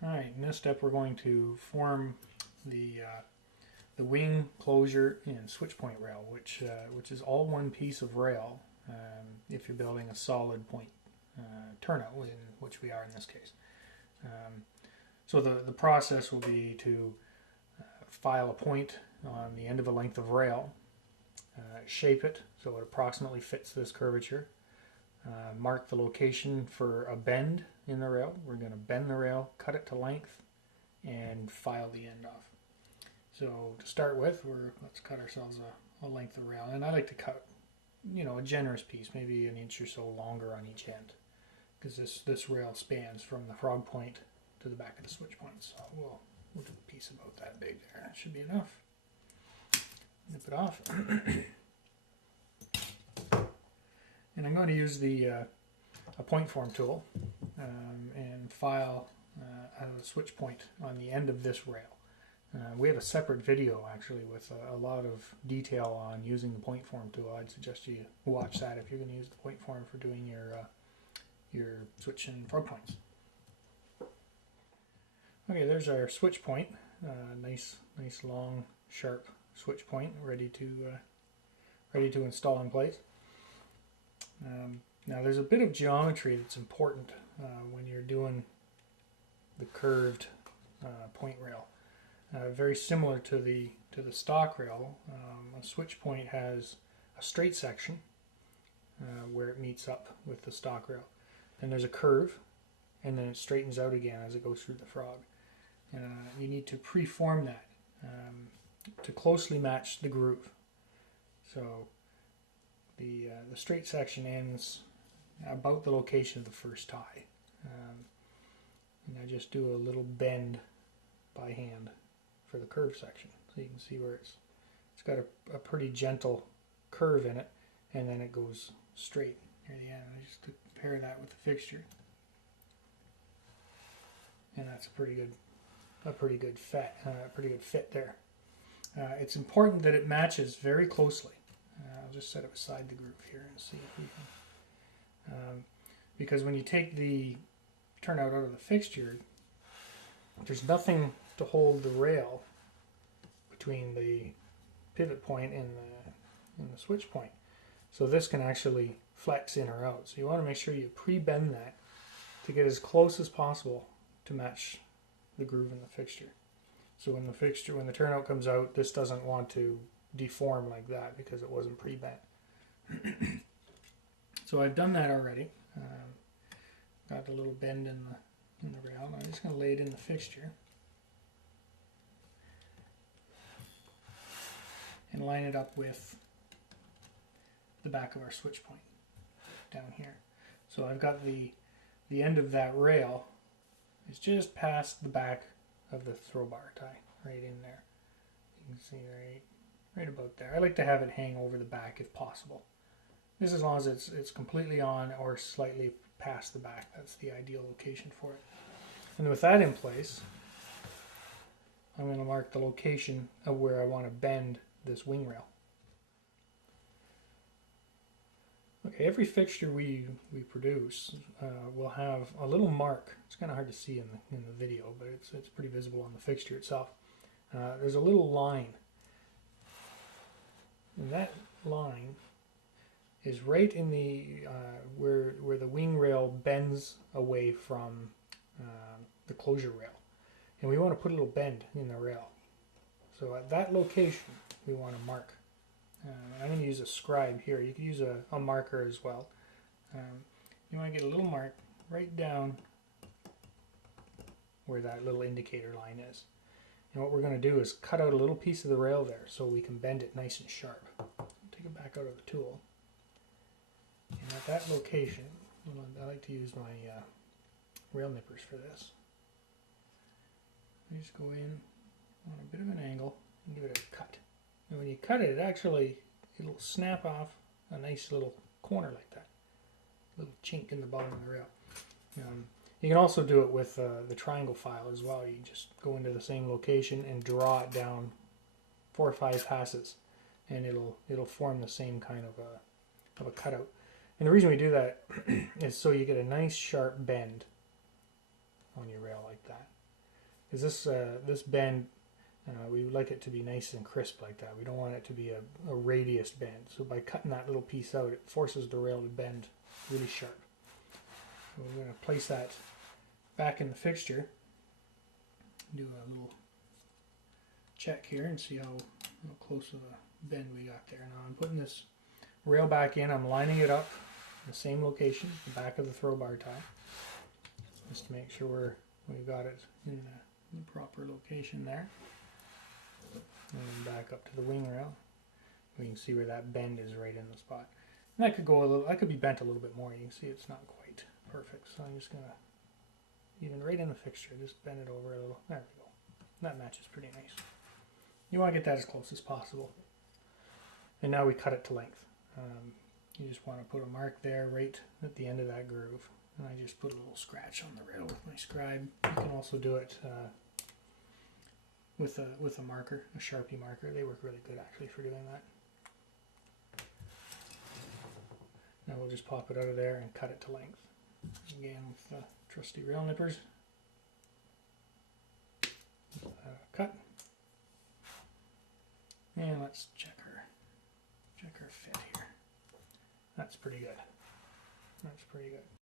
Alright, in this step we're going to form the wing closure and switch point rail, which is all one piece of rail if you're building a solid point turnout, which we are in this case. So the process will be to file a point on the end of a length of rail, shape it so it approximately fits this curvature, mark the location for a bend in the rail. We're going to bend the rail, cut it to length, and file the end off. So to start with, let's cut ourselves a length of rail, and I like to cut, a generous piece, maybe an inch or so longer on each end, because this rail spans from the frog point to the back of the switch point. So we'll do a piece about that big there. That should be enough. Nip it off. And I'm going to use a point form tool and file a switch point on the end of this rail. We have a separate video actually with a lot of detail on using the point form tool. I'd suggest you watch that if you're going to use the point form for doing your switch and frog points. Okay, there's our switch point. Nice long sharp switch point ready to install in place. Now there's a bit of geometry that's important when you're doing the curved point rail. Very similar to the stock rail, a switch point has a straight section where it meets up with the stock rail. Then there's a curve, and then it straightens out again as it goes through the frog. You need to preform that to closely match the groove. So the straight section ends about the location of the first tie. And I just do a little bend by hand for the curve section. So you can see where it's got a pretty gentle curve in it, and then it goes straight near the end. I just compare that with the fixture. And that's a pretty good fit there. It's important that it matches very closely. I'll just set it beside the groove here and see if we can. Because when you take the turnout out of the fixture, there's nothing to hold the rail between the pivot point and the switch point. So this can actually flex in or out. So you want to make sure you pre-bend that to get as close as possible to match the groove in the fixture. So when the turnout comes out, this doesn't want to deform like that because it wasn't pre-bent. So I've done that already. Got a little bend in the rail. I'm just going to lay it in the fixture and line it up with the back of our switch point down here. So I've got the end of that rail is just past the back of the throw bar tie, right in there. You can see right about there. I like to have it hang over the back if possible. This as long as it's completely on or slightly past the back. That's the ideal location for it. And with that in place, I'm going to mark the location of where I want to bend this wing rail. Okay, every fixture we produce will have a little mark. It's kind of hard to see in the video, but it's pretty visible on the fixture itself. There's a little line. And that line is right in the where the wing rail bends away from the closure rail, and we want to put a little bend in the rail. So at that location, we want to mark. I'm going to use a scribe here. You can use a marker as well. You want to get a little mark right down where that little indicator line is. And what we're going to do is cut out a little piece of the rail there so we can bend it nice and sharp. Take it back out of the tool. And at that location, I like to use my rail nippers for this. I just go in on a bit of an angle and give it a cut. And when you cut it, it'll snap off a nice little corner like that. A little chink in the bottom of the rail. You can also do it with the triangle file as well. You just go into the same location and draw it down 4 or 5 passes, and it'll form the same kind of a cutout. And the reason we do that is so you get a nice sharp bend on your rail like that. is this bend, we would like it to be nice and crisp like that. We don't want it to be a radius bend. So by cutting that little piece out, it forces the rail to bend really sharp. So we're going to place that back in the fixture. Do a little check here and see how close of a bend we got there. Now I'm putting this rail back in. I'm lining it up in the same location, the back of the throw bar tie, just to make sure we got it in the proper location there. And then back up to the wing rail. We can see where that bend is right in the spot. And that could go a little. That could be bent a little bit more. You can see it's not quite perfect. So I'm just gonna, even right in the fixture, just bend it over a little. There we go. That matches pretty nice. You want to get that as close as possible. And now we cut it to length. You just want to put a mark there right at the end of that groove. And I just put a little scratch on the rail with my scribe. You can also do it with a marker, a Sharpie marker. They work really good actually for doing that. Now we'll just pop it out of there and cut it to length. Again with the trusty rail nippers. Cut. And let's check our fit here. That's pretty good. That's pretty good.